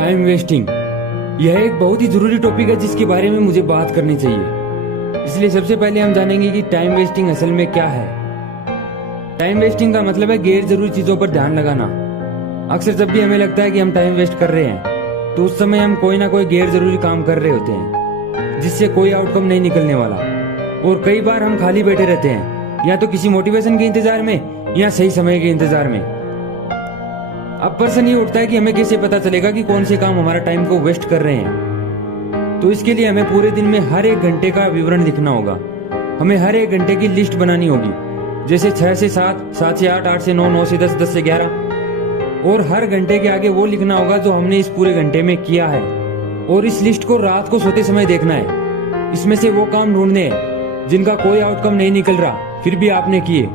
Time wasting यह एक बहुत ही जरूरी टॉपिक है जिसके बारे में मुझे बात करनी चाहिए। इसलिए सबसे पहले हम जानेंगे कि टाइम वेस्टिंग असल में क्या है। टाइम वेस्टिंग का मतलब है गैर जरूरी चीजों पर ध्यान लगाना। अक्सर जब भी हमें लगता है कि हम टाइम वेस्ट कर रहे हैं तो उस समय हम कोई ना कोई गैर जरूरी काम कर रहे होते हैं जिससे कोई आउटकम नहीं निकलने वाला। और कई बार हम खाली बैठे रहते हैं, या तो किसी मोटिवेशन के इंतजार में या सही समय के इंतजार में। अब प्रश्न ये उठता है कि हमें कैसे पता चलेगा कि कौन से काम हमारा टाइम को वेस्ट कर रहे हैं। तो इसके लिए हमें पूरे दिन में हर एक घंटे का विवरण लिखना होगा। हमें हर एक घंटे की लिस्ट बनानी होगी, जैसे 6 से 7, 7 से 8, 8 से 9, 9 से 10, 10 से 11। और हर घंटे के आगे वो लिखना होगा जो हमने इस पूरे घंटे में किया है। और इस लिस्ट को रात को सोते समय देखना है। इसमें से वो काम ढूंढने हैं जिनका कोई आउटकम नहीं निकल रहा फिर भी आपने किए,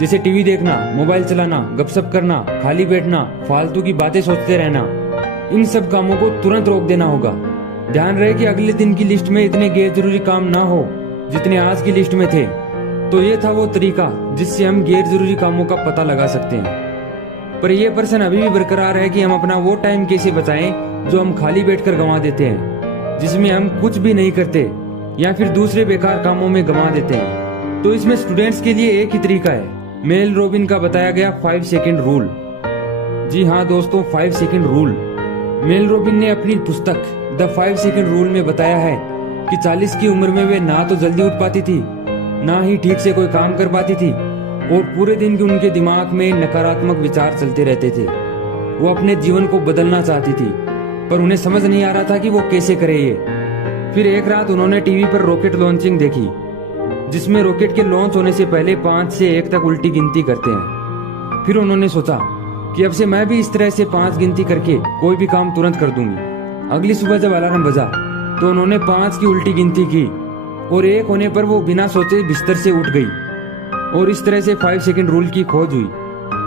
जैसे टीवी देखना, मोबाइल चलाना, गपशप करना, खाली बैठना, फालतू की बातें सोचते रहना। इन सब कामों को तुरंत रोक देना होगा। ध्यान रहे कि अगले दिन की लिस्ट में इतने गैर जरूरी काम ना हो जितने आज की लिस्ट में थे। तो ये था वो तरीका जिससे हम गैर जरूरी कामों का पता लगा सकते हैं। पर यह प्रश्न अभी भी बरकरार है कि हम अपना वो टाइम कैसे बचाएं जो हम खाली बैठकर गंवा देते हैं, जिसमें हम कुछ भी नहीं करते या फिर दूसरे बेकार कामों में गंवा देते हैं। तो इसमें स्टूडेंट्स के लिए एक ही तरीका है, मेल रॉबिन का बताया गया 5 सेकंड रूल। जी हाँ दोस्तों, 5 सेकंड रूल। मेल रॉबिन ने अपनी पुस्तक द 5 सेकंड रूल में बताया है कि 40 की उम्र में वे ना तो जल्दी उठ पाती थी, ना ही ठीक से कोई काम कर पाती थी, और पूरे दिन की उनके दिमाग में नकारात्मक विचार चलते रहते थे। वो अपने जीवन को बदलना चाहती थी, पर उन्हें समझ नहीं आ रहा था कि वो कैसे करे ये। फिर एक रात उन्होंने टीवी पर रॉकेट लॉन्चिंग देखी, जिसमें रॉकेट के लॉन्च होने से पहले 5 से 1 तक उल्टी गिनती करते हैं। फिर उन्होंने सोचा कि अब से मैं भी इस तरह से 5 गिनती करके कोई भी काम तुरंत कर दूंगी। अगली सुबह जब अलार्म बजा तो उन्होंने 5 की उल्टी गिनती की, और 1 होने पर वो बिना सोचे बिस्तर से उठ गई। और इस तरह से 5 सेकंड रूल की खोज हुई,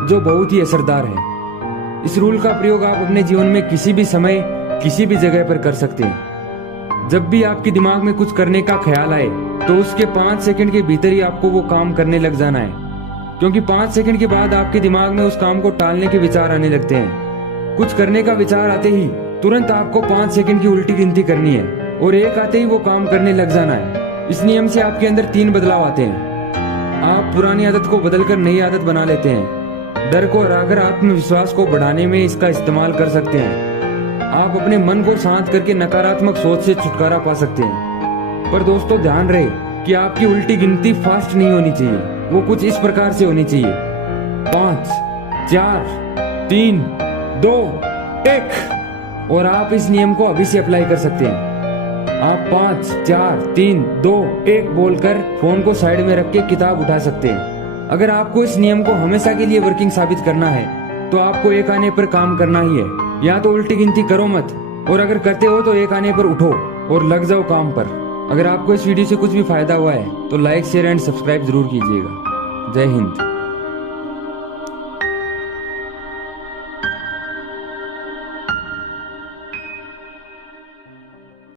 जो बहुत ही असरदार है। इस रूल का प्रयोग आप अपने जीवन में किसी भी समय किसी भी जगह पर कर सकते हैं। जब भी आपके दिमाग में कुछ करने का ख्याल आए तो उसके 5 सेकंड के भीतर ही आपको वो काम करने लग जाना है, क्योंकि 5 सेकंड के बाद आपके दिमाग में उस काम को टालने के विचार आने लगते हैं। कुछ करने का विचार आते ही तुरंत आपको 5 सेकंड की उल्टी गिनती करनी है, और 1 आते ही वो काम करने लग जाना है। इस नियम से आपके अंदर 3 बदलाव आते हैं। आप पुरानी आदत को बदलकर नई आदत बना लेते हैं। डर को हराकर आत्मविश्वास को बढ़ाने में इसका इस्तेमाल कर सकते हैं। आप अपने मन को शांत करके नकारात्मक सोच से छुटकारा पा सकते हैं। पर दोस्तों ध्यान रहे कि आपकी उल्टी गिनती फास्ट नहीं होनी चाहिए, वो कुछ इस प्रकार से होनी चाहिए: 5, 4, 3, 2, 1। और आप इस नियम को अभी से अप्लाई कर सकते हैं। आप 5, 4, 3, 2, 1 बोलकर फोन को साइड में रख के किताब उठा सकते हैं। अगर आपको इस नियम को हमेशा के लिए वर्किंग साबित करना है तो आपको 1 आने पर काम करना ही है। या तो उल्टी गिनती करो मत, और अगर करते हो तो 1 आने पर उठो और लग जाओ काम पर। अगर आपको इस वीडियो से कुछ भी फायदा हुआ है तो लाइक, शेयर एंड सब्सक्राइब जरूर कीजिएगा। जय हिंद।